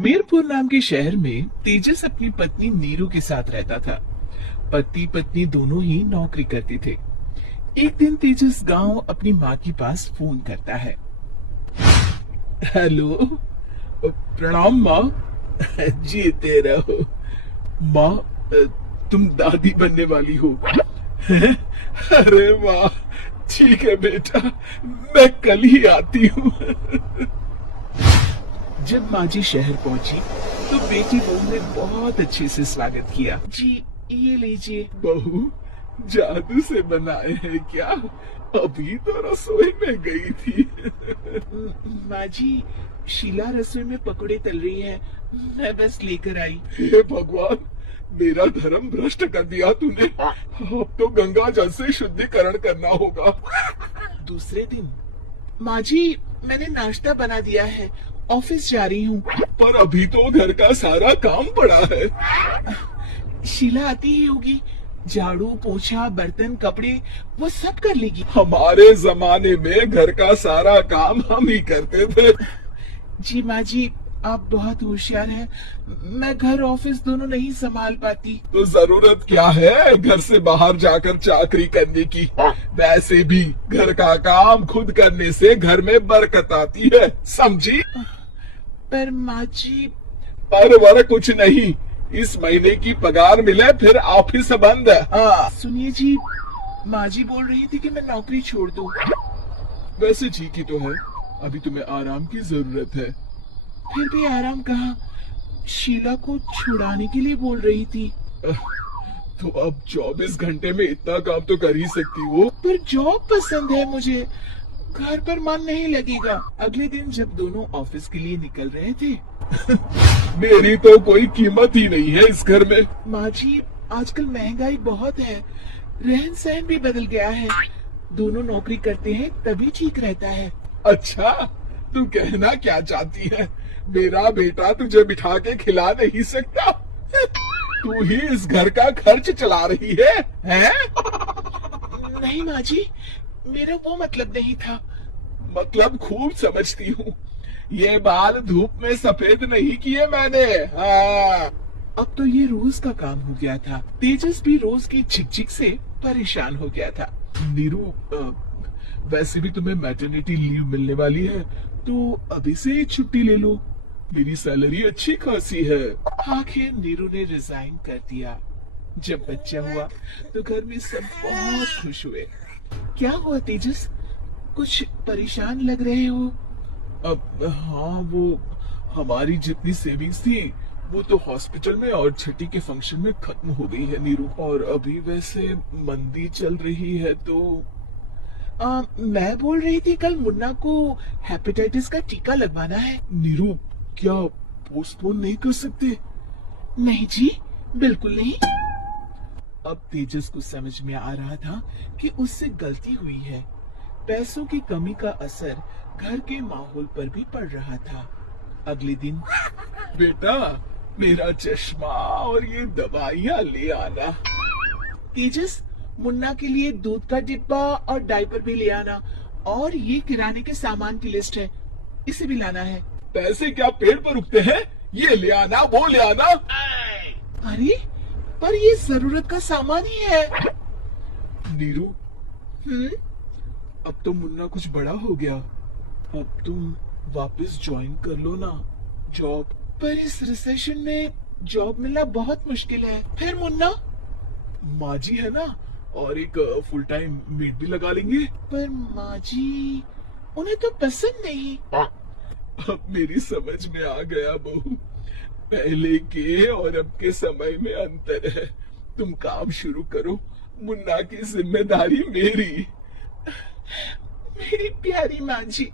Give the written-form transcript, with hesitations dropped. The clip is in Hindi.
मीरपुर नाम के शहर में तेजस अपनी पत्नी नीरू के साथ रहता था। पति पत्नी दोनों ही नौकरी करते थे। एक दिन तेजस गांव अपनी माँ के पास फोन करता है। हेलो, प्रणाम माँ। जीते रहो माँ, तुम दादी बनने वाली हो। अरे वाह, ठीक है बेटा, मैं कल ही आती हूँ। जब माँ जी शहर पहुंची तो बेटी बहू ने बहुत अच्छे से स्वागत किया। जी ये लीजिए। बहू जादू से बनाए हैं क्या? अभी तो रसोई में गई थी। माँ जी, शीला रसोई में पकौड़े तल रही है, मैं बस लेकर आई। हे भगवान, मेरा धर्म भ्रष्ट कर दिया तूने। अब तो गंगा जल से शुद्धिकरण करना होगा। दूसरे दिन, माँ जी मैंने नाश्ता बना दिया है, ऑफिस जा रही हूँ। पर अभी तो घर का सारा काम पड़ा है। शीला आती ही होगी, झाड़ू पोछा बर्तन कपड़े वो सब कर लेगी। हमारे जमाने में घर का सारा काम हम ही करते थे। जी माँ जी, आप बहुत होशियार हैं। मैं घर ऑफिस दोनों नहीं संभाल पाती। तो जरूरत क्या है घर से बाहर जाकर चाकरी करने की? वैसे भी घर का काम खुद करने से घर में बरकत आती है, समझी? पर माँ जी। पर वर कुछ नहीं, इस महीने की पगार मिले फिर ऑफिस बंद। हाँ सुनिए जी, माँ जी बोल रही थी कि मैं नौकरी छोड़ दूं। वैसे ठीक ही तो है, अभी तुम्हें आराम की जरूरत है। फिर भी आराम कहाँ, शीला को छुड़ाने के लिए बोल रही थी। तो अब 24 घंटे में इतना काम तो कर ही सकती हो। पर जॉब पसंद है मुझे, घर पर मन नहीं लगेगा। अगले दिन जब दोनों ऑफिस के लिए निकल रहे थे। मेरी तो कोई कीमत ही नहीं है इस घर में। माँ जी, आजकल महंगाई बहुत है, रहन सहन भी बदल गया है। दोनों नौकरी करते हैं तभी ठीक रहता है। अच्छा, तू कहना क्या चाहती है? मेरा बेटा तुझे बिठा के खिला नहीं सकता? तू ही इस घर का खर्च चला रही है, हैं? नहीं माँ जी, मेरा वो मतलब नहीं था। मतलब खूब समझती हूँ, ये बाल धूप में सफेद नहीं किए मैंने। हाँ। अब तो ये रोज का काम हो गया था। तेजस भी रोज की झिकझिक से परेशान हो गया था। नीरू, वैसे भी तुम्हें मैटरनिटी लीव मिलने वाली है, तो अभी से ही छुट्टी ले लो, मेरी सैलरी अच्छी खासी है। आखिर नीरू ने रिजाइन कर दिया। जब बच्चा हुआ तो घर में सब बहुत खुश हुए। क्या हुआ तेजस, कुछ परेशान लग रहे हो? अब हाँ, वो हमारी जितनी सेविंग्स थी वो तो हॉस्पिटल में और छठी के फंक्शन में खत्म हो गई है नीरू। और अभी वैसे मंदी चल रही है तो मैं बोल रही थी कल मुन्ना को हेपेटाइटिस का टीका लगवाना है। नीरू, क्या पोस्टपोन नहीं कर सकते? नहीं जी, बिल्कुल नहीं। अब तेजस को समझ में आ रहा था कि उससे गलती हुई है। पैसों की कमी का असर घर के माहौल पर भी पड़ रहा था। अगले दिन, बेटा मेरा चश्मा और ये दवाइयाँ ले आना। तेजस, मुन्ना के लिए दूध का डिब्बा और डायपर भी ले आना, और ये किराने के सामान की लिस्ट है, इसे भी लाना है। पैसे क्या पेड़ पर उगते हैं? ये ले आना, वो ले आना। अरे पर ये जरूरत का सामान ही है। नीरू, अब तो मुन्ना कुछ बड़ा हो गया, अब तुम वापस ज्वाइन कर लो ना जॉब। पर इस रिसेशन में जॉब मिलना बहुत मुश्किल है। फिर मुन्ना? माँ जी है ना, और एक फुल टाइम मेड भी लगा लेंगे। पर माँ जी, उन्हें तो पसंद नहीं। अब मेरी समझ में आ गया बहू, पहले के और अब के समय में अंतर है। तुम काम शुरू करो, मुन्ना की जिम्मेदारी मेरी। मेरी प्यारी माँ जी।